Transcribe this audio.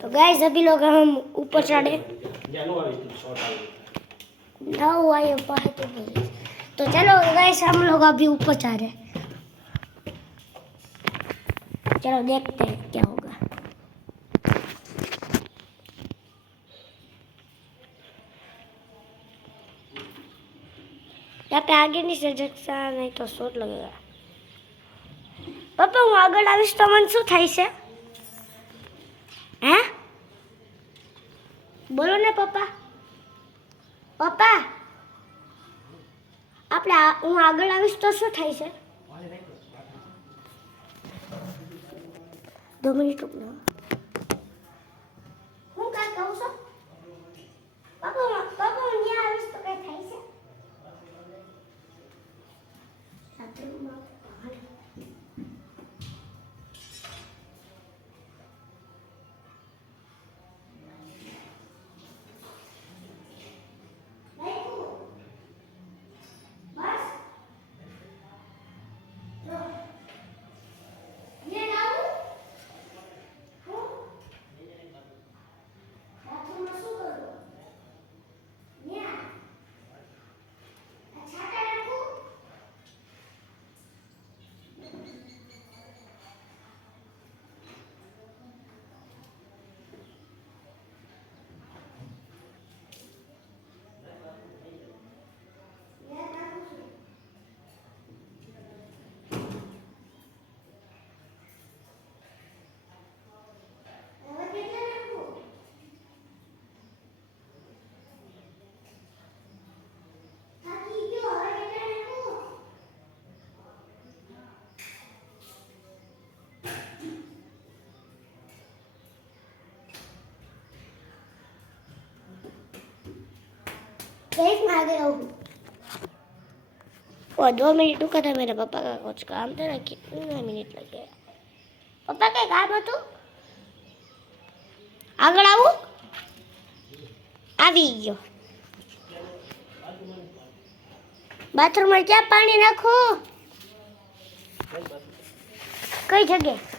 तो गाइस अभी लोग हम ऊपर चढ़े ना हुआ ये पाए तो चलो गाइस हम लोग अभी ऊपर चढ़ रहे। चलो देखते हैं क्या होगा। यहाँ पे आगे नहीं से सकता, नहीं तो शॉट लगेगा। पप्पा હું આગળ આવીશ તો મને શું થાય છે? હે બોલો ને પપ્પા. પપ્પા આપણે હું આગળ આવીશ તો શું થાય છે? 2 મિનિટ રૂકો. હું કાંઈ કહું છું? પપ્પા હું ત્યાં આવીશ તો કંઈ થાય છે? एक में आ गया हूँ और 2 मिनट रुका था। मेरे पापा का कुछ काम था ना, कितना मिनट लगे। पापा क्या काम હતું? આગળ આવું? આવી ગયો. બાથરૂમમાં ક્યાં પાણી નાખો? કઈ જગ્યાએ?